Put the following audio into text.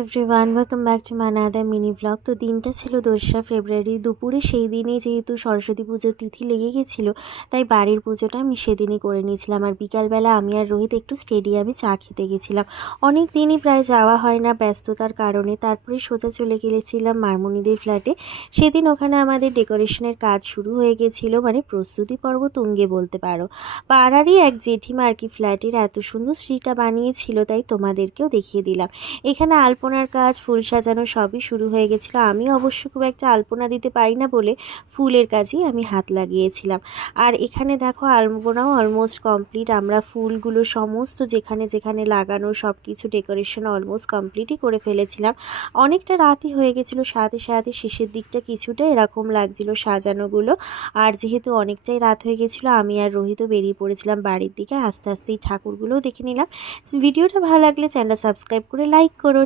Everyone welcome back to my another mini blog. তো দিনটা ছিল 2রা ফেব্রুয়ারি দুপুরে। সেই দিনই যেহেতু সরস্বতী পুজোর তিথি লেগে গেছিলো, তাই বাড়ির পুজোটা আমি সেদিনই করে নিয়েছিলাম। আর বিকালবেলা আমি আর রোহিত একটু স্টেডিয়ামে চা খেতে গেছিলাম। অনেক দিনই প্রায় যাওয়া হয় না ব্যস্ততার কারণে। তারপরে সোজা চলে গিয়েছিলাম মামুনিদের ফ্ল্যাটে। সেদিন ওখানে আমাদের ডেকোরেশনের কাজ শুরু হয়ে গেছিলো, মানে প্রস্তুতি পর্ব তুঙ্গে বলতে পারো। পাড়ারই এক জেঠিমা আর কি ফ্ল্যাটের এত সুন্দর শ্রীটা বানিয়েছিল, তাই তোমাদেরকেও দেখিয়ে দিলাম। এখানে আলপনার কাজ, ফুল সাজানো সবই শুরু হয়ে গেছিলো। আমি অবশ্য খুব একটা আলপনা দিতে পারি না বলে ফুলের কাজেই আমি হাত লাগিয়েছিলাম। আর এখানে দেখো আলপনাও অলমোস্ট কমপ্লিট। আমরা ফুলগুলো সমস্ত যেখানে যেখানে লাগানো সব কিছু ডেকোরেশন অলমোস্ট কমপ্লিটই করে ফেলেছিলাম। অনেকটা রাতই হয়ে গেছিলো, সাথে সাথে শেষের দিকটা কিছুটা এরকম লাগছিলো সাজানোগুলো। আর যেহেতু অনেকটাই রাত হয়ে গেছিলো, আমি আর রোহিতও বেরিয়ে পড়েছিলাম বাড়ির দিকে। আস্তে আস্তে ঠাকুরগুলোও দেখে নিলাম। ভিডিওটা ভালো লাগলে চ্যানেলটা সাবস্ক্রাইব করে লাইক করো।